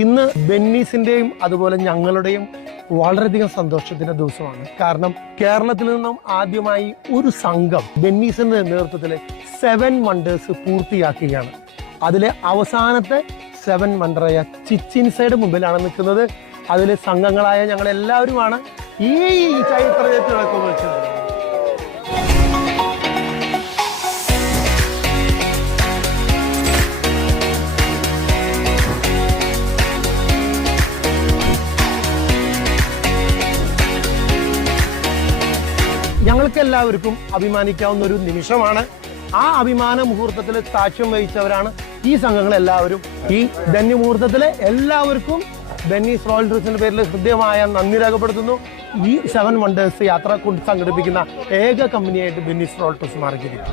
ഇന്ന് ബെന്നീസിന്റെയും അതുപോലെ ഞങ്ങളുടെയും വളരെയധികം സന്തോഷത്തിന്റെ ദിവസമാണ്. കാരണം കേരളത്തിൽ നിന്നും ആദ്യമായി ഒരു സംഘം ബെന്നീസിന്റെ നേതൃത്വത്തിൽ 7 വണ്ടേഴ്സ് പൂർത്തിയാക്കുകയാണ്. അതിലെ അവസാനത്തെ 7 വണ്ടറായ ചിച്ചിൻസയുടെ മുമ്പിലാണ് നിൽക്കുന്നത്. അതിലെ സംഘങ്ങളായ ഞങ്ങൾ എല്ലാവരുമാണ് ഈ ചരിത്രത്തിലൊക്കെ വിളിച്ചത്. ഞങ്ങൾക്ക് എല്ലാവർക്കും അഭിമാനിക്കാവുന്ന ഒരു നിമിഷമാണ്. ആ അഭിമാന മുഹൂർത്തത്തിൽ സാക്ഷ്യം വഹിച്ചവരാണ് ഈ സംഘങ്ങൾ എല്ലാവരും. ഈ ധന്യ മുഹൂർത്തത്തിലെ എല്ലാവർക്കും ബെന്നീസ് റോയൽ ടൂറിസ്റ്റിന്റെ പേരിൽ ഹൃദ്യമായ നന്ദി രേഖപ്പെടുത്തുന്നു. ഈ 7 വണ്ടേഴ്സ് യാത്ര കൊണ്ട് സംഘടിപ്പിക്കുന്ന ഏക കമ്പനിയായിട്ട് ബെന്നീസ് റോയൽ ടൂറിസ്റ്റ് മാറിയിരിക്കുന്നു.